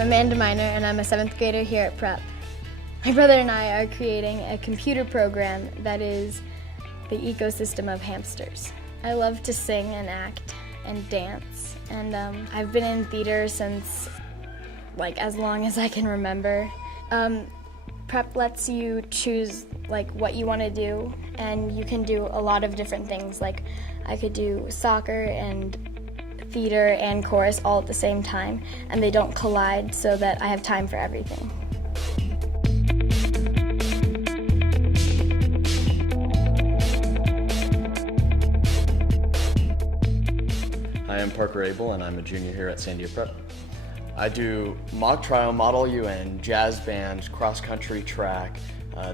Amanda Miner, and I'm a 7th grader here at Prep. My brother and I are creating a computer program that is the ecosystem of hamsters. I love to sing and act and dance, and I've been in theater since as long as I can remember. Prep lets you choose what you want to do, and you can do a lot of different things. I could do soccer and theater and chorus all at the same time, and they don't collide so that I have time for everything. Hi, I'm Parker Abel, and I'm a junior here at Sandia Prep. I do mock trial, model UN, jazz band, cross-country track,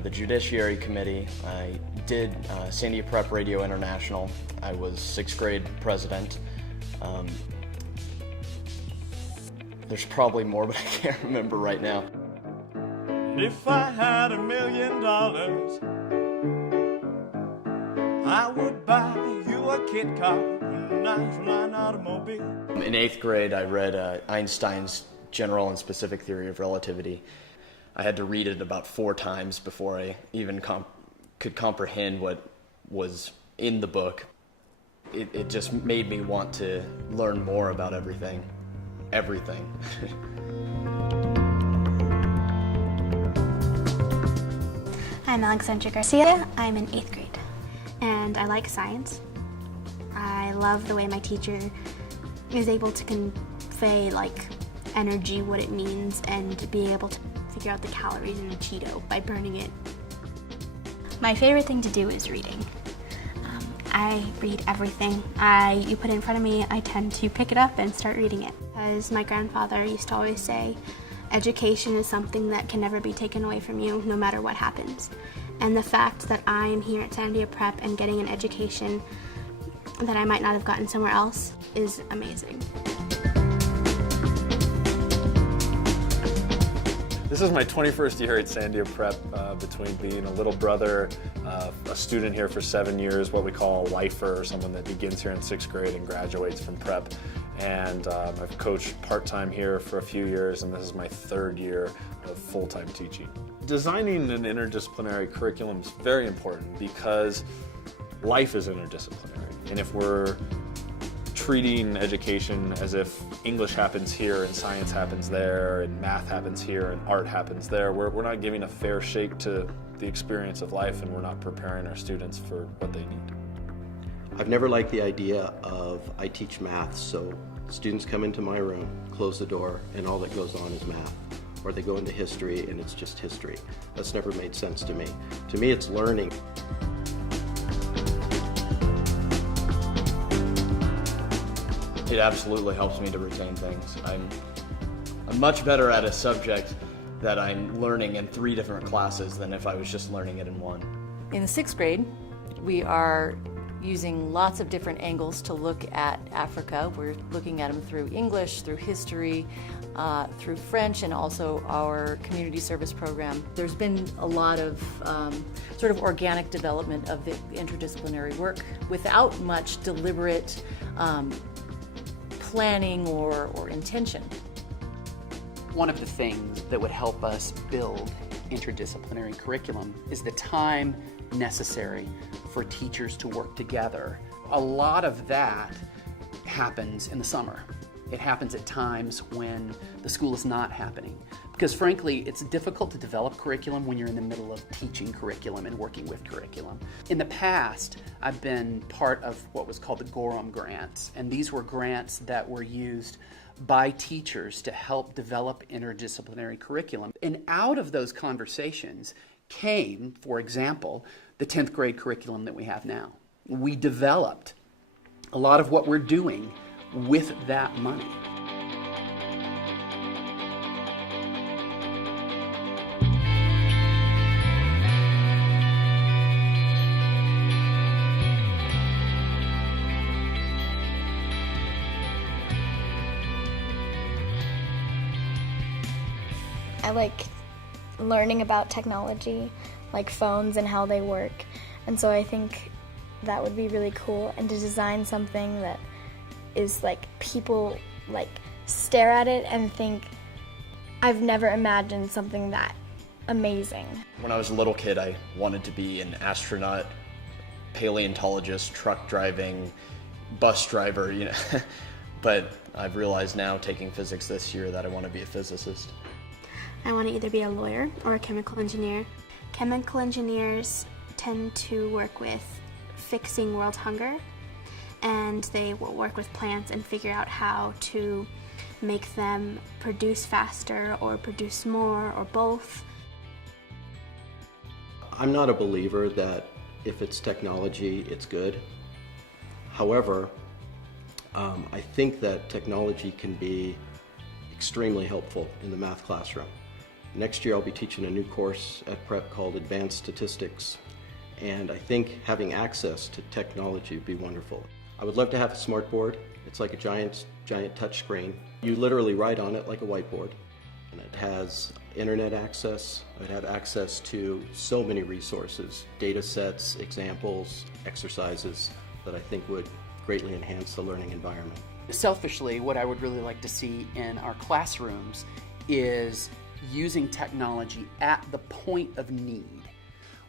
the Judiciary Committee. I did Sandia Prep Radio International. I was 6th grade president. There's probably more, but I can't remember right now. If I had $1 million, I would buy you a Kit Kat, a nice line automobile. In 8th grade, I read Einstein's General and Specific Theory of Relativity. I had to read it about 4 times before I even could comprehend what was in the book. It just made me want to learn more about everything. Everything. I'm Alexandra Garcia. I'm in 8th grade, and I like science. I love the way my teacher is able to convey energy, what it means, and to be able to figure out the calories in a Cheeto by burning it. My favorite thing to do is reading. I read everything. You put it in front of me, I tend to pick it up and start reading it. As my grandfather used to always say, education is something that can never be taken away from you, no matter what happens. And the fact that I am here at Sandia Prep and getting an education that I might not have gotten somewhere else is amazing. This is my 21st year at Sandia Prep, between being a little brother, a student here for 7 years, what we call a lifer, someone that begins here in 6th grade and graduates from prep. And I've coached part-time here for a few years, and this is my 3rd year of full-time teaching. Designing an interdisciplinary curriculum is very important because life is interdisciplinary. And if we're treating education as if English happens here and science happens there and math happens here and art happens there, we're not giving a fair shake to the experience of life, and we're not preparing our students for what they need. I've never liked the idea of I teach math, so students come into my room, close the door, and all that goes on is math. Or they go into history and it's just history. That's never made sense to me. To me, it's learning. It absolutely helps me to retain things. I'm much better at a subject that I'm learning in 3 different classes than if I was just learning it in 1. In the 6th grade, we are using lots of different angles to look at Africa. We're looking at them through English, through history, through French, and also our community service program. There's been a lot of sort of organic development of the interdisciplinary work without much deliberate planning or intention. One of the things that would help us build interdisciplinary curriculum is the time necessary for teachers to work together. A lot of that happens in the summer. It happens at times when the school is not happening. Because frankly, it's difficult to develop curriculum when you're in the middle of teaching curriculum and working with curriculum. In the past, I've been part of what was called the Gorham Grants, and these were grants that were used by teachers to help develop interdisciplinary curriculum. And out of those conversations came, for example, the 10th grade curriculum that we have now. We developed a lot of what we're doing with that money. I like learning about technology, like phones and how they work. And so I think that would be really cool, and to design something that is people stare at it and think I've never imagined something that amazing. When I was a little kid, I wanted to be an astronaut, paleontologist, truck driving, bus driver, you know. But I've realized now, taking physics this year, that I want to be a physicist. I want to either be a lawyer or a chemical engineer. Chemical engineers tend to work with fixing world hunger, and they will work with plants and figure out how to make them produce faster or produce more or both. I'm not a believer that if it's technology, it's good. However, I think that technology can be extremely helpful in the math classroom. Next year I'll be teaching a new course at Prep called Advanced Statistics, and I think having access to technology would be wonderful. I would love to have a smart board. It's like a giant touch screen. You literally write on it like a whiteboard, and it has internet access. I would have access to so many resources, data sets, examples, exercises that I think would greatly enhance the learning environment. Selfishly, what I would really like to see in our classrooms is using technology at the point of need.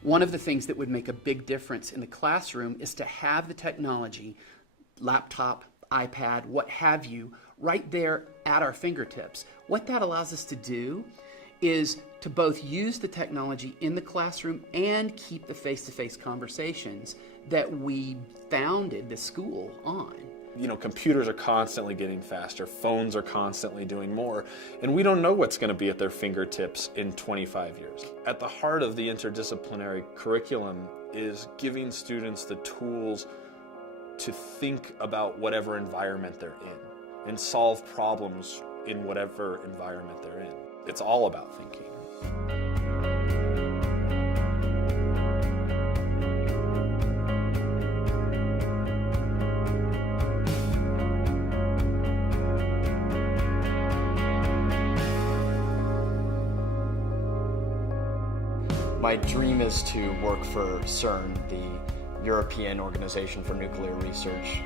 One of the things that would make a big difference in the classroom is to have the technology, laptop, iPad, what have you, right there at our fingertips. What that allows us to do is to both use the technology in the classroom and keep the face-to-face conversations that we founded the school on. You know, computers are constantly getting faster, phones are constantly doing more, and we don't know what's going to be at their fingertips in 25 years. At the heart of the interdisciplinary curriculum is giving students the tools to think about whatever environment they're in and solve problems in whatever environment they're in. It's all about thinking. My dream is to work for CERN, the European Organization for Nuclear Research,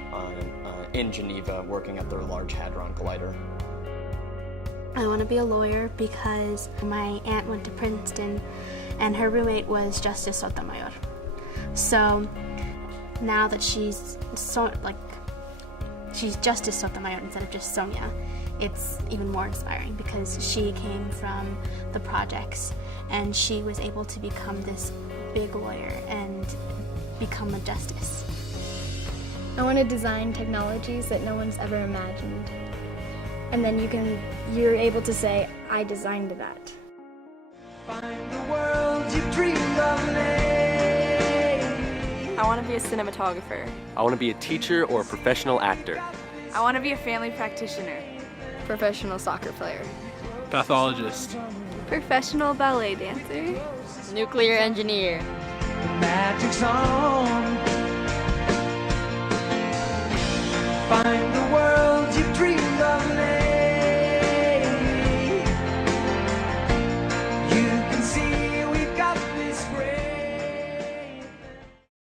in Geneva, working at their Large Hadron Collider. I want to be a lawyer because my aunt went to Princeton and her roommate was Justice Sotomayor. So now that she's Justice Sotomayor instead of just Sonia, it's even more inspiring because she came from the projects and she was able to become this big lawyer and become a justice. I want to design technologies that no one's ever imagined. And then you're able to say, I designed that. Find the world you dreamed of. I want to be a cinematographer. I want to be a teacher or a professional actor. I want to be a family practitioner. Professional soccer player. Pathologist. Professional ballet dancer. Nuclear engineer. Magic's on. Find the